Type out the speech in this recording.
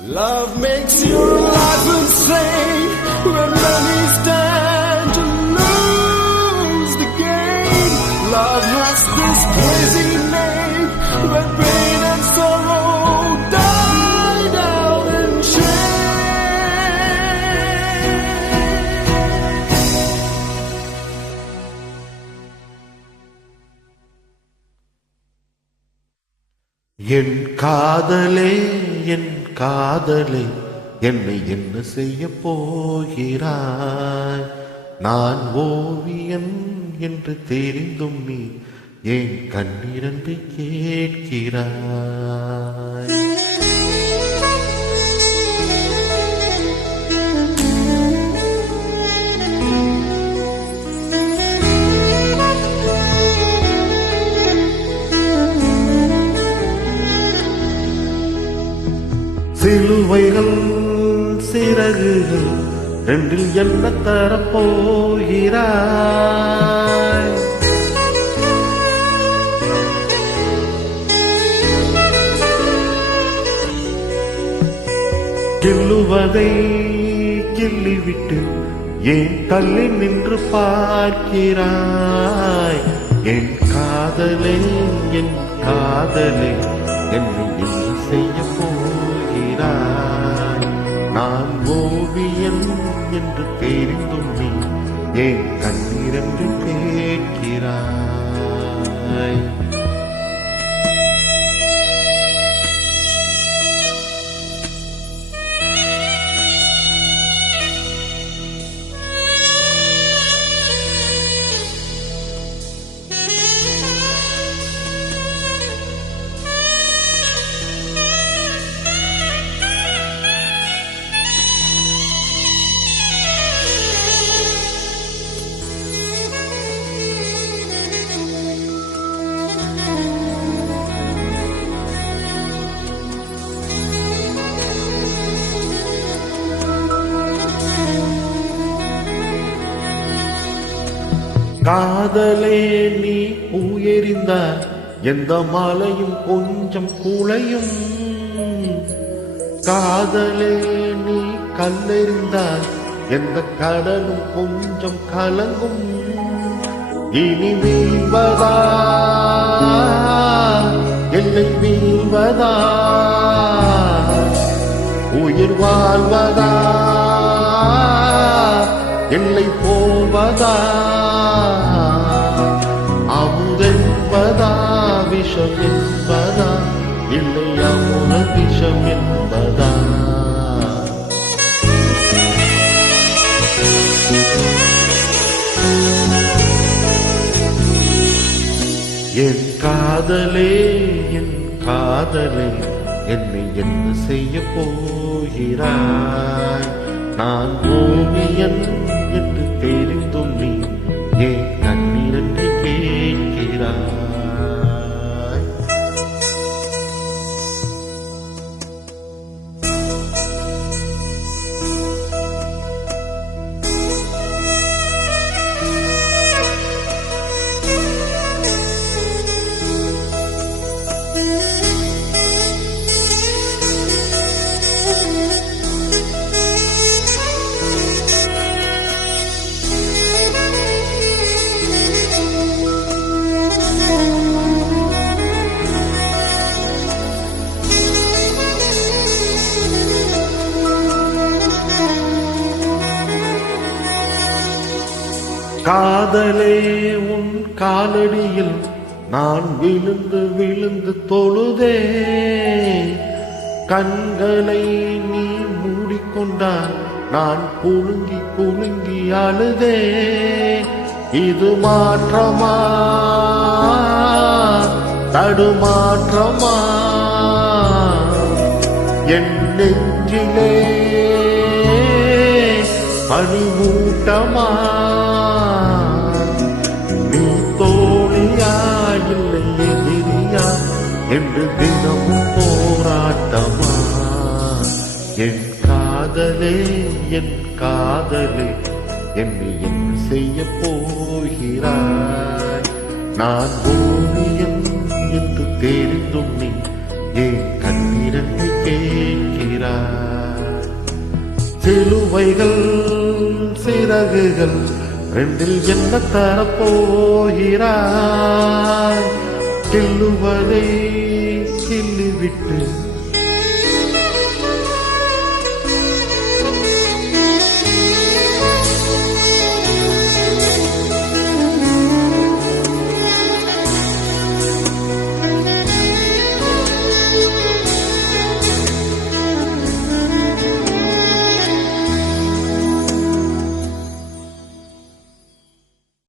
Love makes your life insane when many stand to lose the game. Love has this crazy name when pain and sorrow die down in shame. என் காதலே என் காதலே என்னை என்ன செய்ய போகிறாய்? நான் ஓவியன் என்று தெரிந்தும் நீ ஏன் கண்ணிரண்டு கேட்கிறாய்? சிலுவைகள் சிறகுகள் ரெண்டில் என்ன தரப்போகிறாய்? கிள்ளுவதை கிள்ளிவிட்டு ஏன் தள்ளி நின்று பார்க்கிறாய்? என் காதலே என் காதலே என்னை என்ன செய்ய போகிறாய்? நான் ஓவியன் என்று தெரிந்தும் நீ ஏன் கண்ணீரென்று கேட்கிறாய்? காதலே நீ உயர்ந்தால் எந்த மலையும் கொஞ்சம் குலையும். காதலே நீ கல்லெறிந்தால் எந்த கடலும் கொஞ்சம் கலங்கும். இனி வீழ்வதா என்னை வீழ்வதா, உயிர் வாழ்வதா என்னை போவதா, அமுதென்பதா விஷம் என்பதா, இல்லை அமுத விஷம் என்பதா? என் காதலே என் காதலே என்னை என்ன செய்ய போகிறாய்? நான் ஓவியன் என்று தெரிந்தும் நீ ஏன் கண்ணீரென்று கேட்கிறாய்? காதலே உன் காலடியில் நான் விழுந்து விழுந்து தொழுதே. கண்களை நீ மூடிக்கொண்டால் நான் குலுங்கி குலுங்கி அழுதே. இது மாற்றமா தடுமாற்றமா? என் நெஞ்சிலே பனிமூட்டமா? நீ தோழியா இல்லை எதிரியா என்று தினமும் போராட்டமா? என் காதலே என் காதலே என்னை என்ன செய்ய போகிறாய்? நான் ஓவியன் என்று தெரிந்தும் நீ ஏன் கண்ணீரத்தை கேட்கிறாய்? சிலுவைகள் சிறகுகள் ரெண்டில் என்ன தரப்போகிறாய்? கிள்ளுவதை கிள்ளிவிட்டு